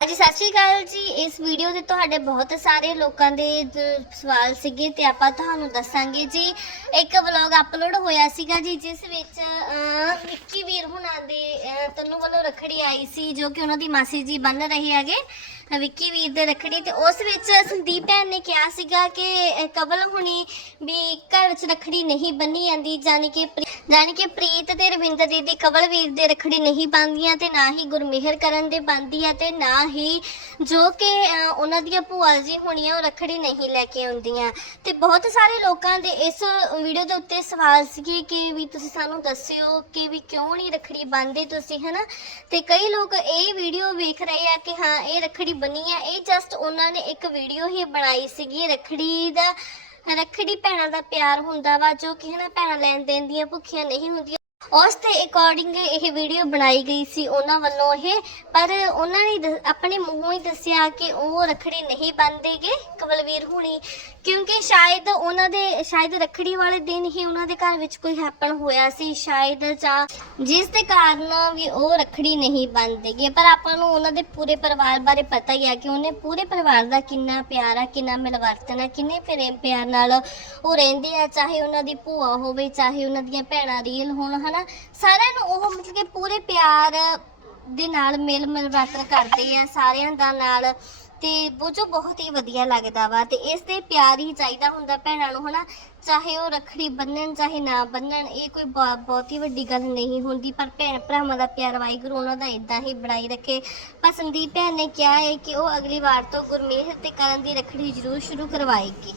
ਹਾਂਜੀ, ਸਤਿ ਸ਼੍ਰੀ ਅਕਾਲ ਜੀ। ਇਸ ਵੀਡੀਓ ਤੇ ਤੁਹਾਡੇ ਬਹੁਤ ਸਾਰੇ ਲੋਕਾਂ ਦੇ ਸਵਾਲ ਸੀਗੇ ਤੇ ਆਪਾਂ ਤੁਹਾਨੂੰ ਦੱਸਾਂਗੇ ਜੀ। ਇੱਕ ਵਲੌਗ ਅਪਲੋਡ ਹੋਇਆ ਸੀਗਾ ਜੀ, ਜਿਸ ਵਿੱਚ ਨਿੱਕੀ ਵੀਰ ਹੁਣਾਂ ਦੇ ਤੰਨੂ ਵੱਲੋਂ ਰਖੜੀ ਆਈ ਸੀ, ਜੋ ਕਿ ਉਹਨਾਂ ਦੀ ਮਾਸੀ ਜੀ ਬੰਨ ਰਹੇ ਹੈਗੇ। ਵਿੱਕੀ ਵੀਰ ਦੇ ਰੱਖੜੀ ਤੇ ਉਸ ਵਿੱਚ ਸੰਦੀਪ ਭੈਣ ਨੇ ਕਿਹਾ ਸੀਗਾ ਕਿ ਅਹ, ਕਵਲ ਹੁਣੀ ਵੀ ਘਰ ਵਿੱਚ ਰੱਖੜੀ ਨਹੀਂ ਬੰਨੀ ਜਾਂਦੀ ਜਾਨੀ ਕਿ ਪ੍ਰੀ- ਜਾਨੀ ਕਿ ਪ੍ਰੀਤ ਤੇ ਰਵਿੰਦਰ ਦੀਦੀ ਕਵਲ ਵੀਰ ਦੇ ਰੱਖੜੀ ਨਹੀਂ ਬੰਨਦੀਆਂ ਤੇ ਨਾ ਹੀ ਗੁਰਮਿਹਰ ਕਰਨ ਦੇ ਬੰਨਦੀ ਆ ਤੇ ਨਾ ਹੀ ਜੋ ਕਿ ਅਹ, ਉਹਨਾਂ ਦੀਆਂ ਭੂਆ ਜੀ ਹੋਣੀਆਂ ਉਹ ਰੱਖੜੀ ਨਹੀਂ ਲੈ ਕੇ ਆਉਂਦੀਆਂ। ਤੇ ਬਹੁਤ ਸਾਰੇ ਲੋਕਾਂ ਦੇ ਇਸ ਵੀਡੀਓ ਦੇ ਉੱਤੇ ਸਵਾਲ ਸੀਗੇ ਕਿ ਵੀ ਤੁਸੀਂ ਸਾਨੂੰ ਦੱਸਿਓ ਕਿ ਵੀ ਕਿਉਂ ਨਹੀਂ ਰੱਖੜੀ ਬੰਨਦੇ ਤੁਸੀਂ ਹਨਾ? ਤੇ ਕਈ ਲੋਕ ਇਹ ਵੀਡੀਓ ਵੇਖ ਰਹੇ ਆ ਕਿ ਹਾਂ ਇਹ ਰੱਖੜੀ ਬਣੀ ਹੈ ਇਹ ਜਸਟ ਉਹਨਾਂ ਨੇ ਇੱਕ ਵੀਡੀਓ ਹੀ ਬਣਾਈ ਸੀਗੀ, ਰਖੜੀ ਦਾ, ਰੱਖੜੀ ਭੈਣਾਂ ਦਾ ਪਿਆਰ ਹੁੰਦਾ ਵਾ, ਜੋ ਕਿ ਹਨਾ ਭੈਣਾਂ ਲੈਣ ਦੇਣ ਦੀਆਂ ਭੁੱਖੀਆਂ ਨਹੀਂ ਹੁੰਦੀਆਂ। ਉਸ ਦੇ ਅਕੋਰਡਿੰਗ ਇਹ ਵੀਡੀਓ ਬਣਾਈ ਗਈ ਸੀ ਉਹਨਾਂ ਵੱਲੋਂ ਇਹ, ਪਰ ਉਹਨਾਂ ਨੇ ਦ- ਆਪਣੇ ਮੂੰਹੋਂ ਹੀ ਦੱਸਿਆ ਕਿ ਉਹ ਰੱਖੜੀ ਨਹੀਂ ਬੰਨ੍ਹਦੇਗੇ ਕਵਲਵੀਰ ਹੁਣੀ, ਕਿਉਂਕਿ ਸ਼ਾਇਦ ਉਹਨਾਂ ਦੇ, ਸ਼ਾਇਦ ਰੱਖੜੀ ਵਾਲੇ ਦਿਨ ਹੀ ਉਹਨਾਂ ਦੇ ਘਰ ਵਿੱਚ ਕੋਈ ਹੈਪਨ ਹੋਇਆ ਸੀ, ਸ਼ਾਇਦ ਜਾਂ ਜਿਸ ਦੇ ਕਾਰਨ ਵੀ ਉਹ ਰੱਖੜੀ ਨਹੀਂ ਬੰਨ੍ਹਦੇਗੇ। ਪਰ ਆਪਾਂ ਨੂੰ ਉਹਨਾਂ ਦੇ ਪੂਰੇ ਪਰਿਵਾਰ ਬਾਰੇ ਪਤਾ ਹੀ ਆ ਕਿ ਉਹਨੇ ਪੂਰੇ ਪਰਿਵਾਰ ਦਾ ਕਿੰਨਾ ਪਿਆਰ ਆ, ਕਿੰਨਾ ਮਿਲਵਰਤਨ ਆ, ਕਿੰਨੇ ਪ੍ਰੇਮ ਪਿਆਰ ਨਾਲ ਉਹ ਰਹਿੰਦੇ ਆ, ਚਾਹੇ ਉਹਨਾਂ ਦੀ ਭੂਆ ਹੋਵੇ, ਚਾਹੇ ਉਹਨਾਂ ਦੀਆਂ ਭੈਣਾਂ ਰੀਲ ਹੋਣ, ਹਨਾ? ਸਾਰਿਆਂ ਨੂੰ ਉਹ ਮਤਲਬ ਕਿ ਪੂਰੇ ਪਿਆਰ ਦੇ ਨਾਲ ਮਿਲ ਮਿਲਵਰਤਨ ਕਰਦੇ ਆ, ਸਾਰਿਆਂ ਦਾ ਨਾਲ। ਤੇ ਉਹ ਬਹੁਤ ਹੀ ਵਧੀਆ ਲੱਗਦਾ ਵਾ ਤੇ ਇਸ ਤੇ ਪਿਆਰ ਹੀ ਚਾਹੀਦਾ ਹੁੰਦਾ ਭੈਣਾਂ ਨੂੰ, ਹਨਾ? ਚਾਹੇ ਉਹ ਰੱਖੜੀ ਬੰਨਣ, ਚਾਹੇ ਨਾ ਬੰਨਣ, ਇਹ ਕੋਈ ਬਹੁਤ ਹੀ ਵੱਡੀ ਗੱਲ ਨਹੀਂ ਹੁੰਦੀ। ਪਰ ਭੈਣ ਭਰਾਵਾਂ ਦਾ ਪਿਆਰ ਵਾਹਿਗੁਰੂ ਉਹਨਾਂ ਦਾ ਇਦਾਂ ਹੀ ਬਣਾਈ ਰੱਖੇ। ਪਰ ਸੰਦੀਪ ਭੈਣ ਨੇ ਕਿਹਾ ਹੈ ਕਿ ਉਹ ਅਗਲੀ ਵਾਰ ਤੋਂ ਗੁਰਮੇਹਰ ਤੇ ਕਰਨ ਦੀ ਰੱਖੜੀ ਜ਼ਰੂਰ ਸ਼ੁਰੂ ਕਰਵਾਏਗੀ।